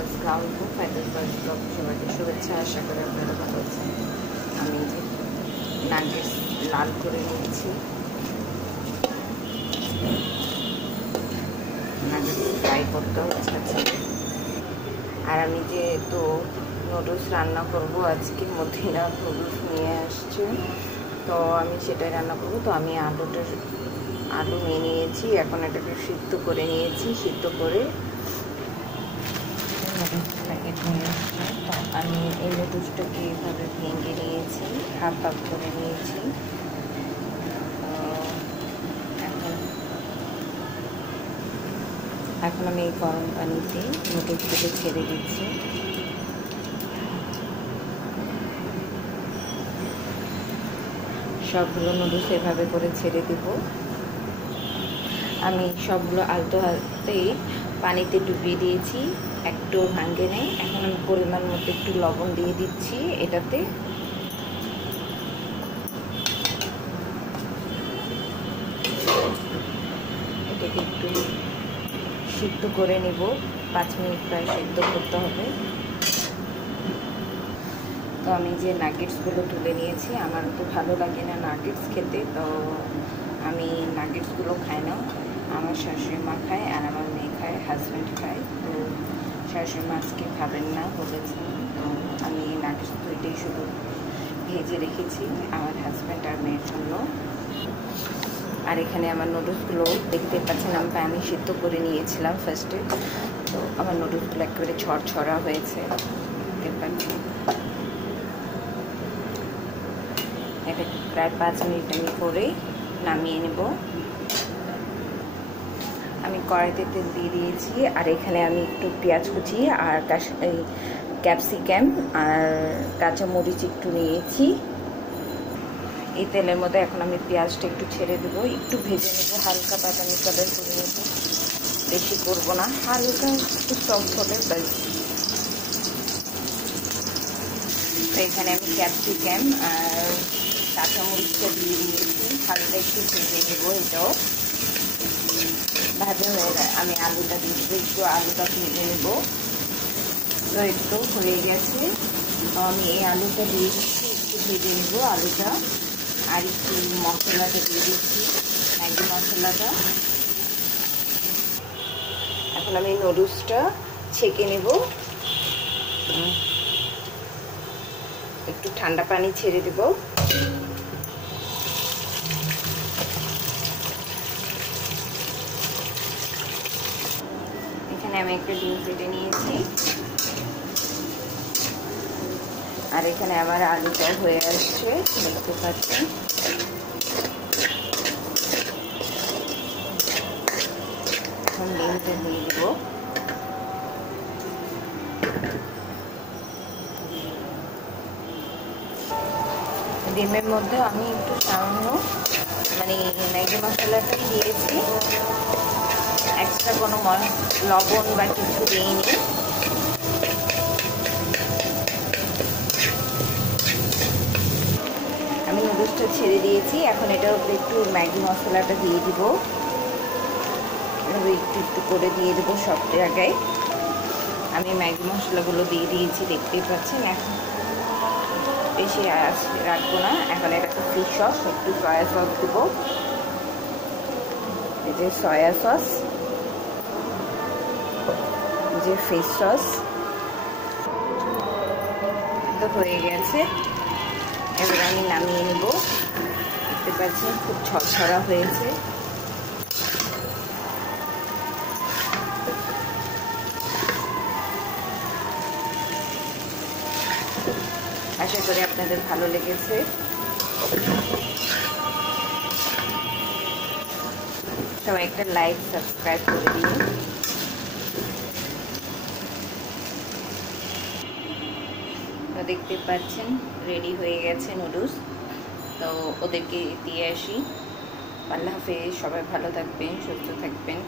আসসালামু আলাইকুম final first blog সবাইকে শুভেচ্ছা। আশা করি আপনারা ভালো আছেন। আমি যে নাগেটস লাল করে নিয়েছি, নাগেটস ফ্রাই করতে হচ্ছে আজকে। আর আমি যে তো নুডলস রান্না করব আজকে, মদিনা নুডলস নিয়ে আসছে, তো আমি সেটাই রান্না করব। তো আমি আলু নিয়ে নিয়েছি, এখন এটাকে সিদ্ধ করে নিয়েছি। সিদ্ধ করে প্যাকেট নিয়ে আসছি। তো আমি এই নুডলসটাকে এইভাবে ভেঙে নিয়েছি, হাফ হাফ করে নিয়েছি। এখন আমি এই গরম পানিতে নুডলসটাকে ছেড়ে দিচ্ছি। সবগুলো নুডলস এভাবে করে ছেড়ে দেব। আমি সবগুলো আলতো হাতেই পানিতে ডুবিয়ে দিয়েছি, একটু ভাঙে নেই। এখন আমি পরিমাণ মতো একটু লবণ দিয়ে দিচ্ছি এটাতে। এটাকে একটু সিদ্ধ করে নেব, 5 মিনিট প্রায় সিদ্ধ করতে হবে। তো আমি যে নাগেটসগুলো তুলে নিয়েছি, আমার তো ভালো লাগে না নাগেটস খেতে, তো আমি নাগেটসগুলো খাই না। আমার শাশুড়ি মা খায় আর আমার মেয়ে খায়, হাজব্যান্ড খায়। তো শাশুড়ি মা আজকে খাবেন না বলেছেন, তো আমি নাগেটস দুইটাই শুধু ভেজে রেখেছি আমার হাজব্যান্ড আর মেয়ের জন্য। আর এখানে আমার নুডলসগুলো দেখতে পাচ্ছেন, আমি পানি সিদ্ধ করে নিয়েছিলাম ফার্স্টে, তো আমার নুডলসগুলো একেবারে ছড়ছড়া হয়েছে, দেখতে পাচ্ছি। এটা প্রায় 5 মিনিট আমি করে নামিয়ে নেব। আমি কড়াইতে তেল দিয়ে দিয়েছি, আর এখানে আমি একটু পেঁয়াজ কুচি আর ক্যাপসিকাম আর কাঁচামরিচ একটু নিয়েছি। এই তেলের মধ্যে এখন আমি পেঁয়াজটা একটু ছেড়ে দেবো, একটু ভেজে নেবো, হালকা বাদামি কালার করে নেব, বেশি করবো না, হালকা একটু সফট হলে ব্যাস। তো এখানে আমি ক্যাপসিকাম আর কাঁচামরিচটা দিয়ে দিয়েছি, হালকা একটু ভেজে নেবো। এটাও ভাজা হয়ে যায়, আমি আলুটা দিয়ে দেবো, একটু আলুটা ভেজে নেব। তো একটু হয়ে গেছে, তো আমি এই আলুটা দিয়ে দিচ্ছি, একটু ভেজে নেব আলুটা। আর একটু মশলাটা দিয়ে দিচ্ছি, ম্যাগি মশলাটা। এখন আমি নুডলসটা ছেঁকে নেব, একটু ঠান্ডা পানি ছেড়ে দেব। এখানে আমি একটা ডিম কেটে নিয়েছি, আর এখানে আমার আলুটা হয়ে আসছে, দেখতে পাচ্ছেন। এখন ডিমটা দিয়ে দেবো। ডিমের মধ্যে আমি একটু সামান্য ম্যাগি মশলাটা দিয়েছি, এক্সট্রা কোনো লবণ বা কিছু দিইনি। আমি নুডলসটা ছেড়ে দিয়েছি, এখন এটার উপরে একটু ম্যাগি মশলাটা দিয়ে দিব, এভাবে একটু একটু করে দিয়ে দেবো সব জায়গায়। আমি ম্যাগি মশলাগুলো দিয়ে দিয়েছি, দেখতেই পাচ্ছেন। এখন বেশি রাখবো না, এখন এটাকে ফিশ সস, একটু সয়া সস দেবো, এই যে সয়া সস, যে ফিশ সস। তো হয়ে গেছে, এবার আমি নামিয়ে নেব। দেখতে পাচ্ছেন খুব ছড়ছড়া হয়েছে। আশা করি আপনাদের ভালো লেগেছে। সবাই একটা লাইক সাবস্ক্রাইব করে দিন। তো দেখতে পাচ্ছেন রেডি হয়ে গেছে নুডলস। তো ওদেরকে দিয়ে আসি। আল্লাহ হাফেজ, সবাই ভালো থাকবেন, সুস্থ থাকবেন।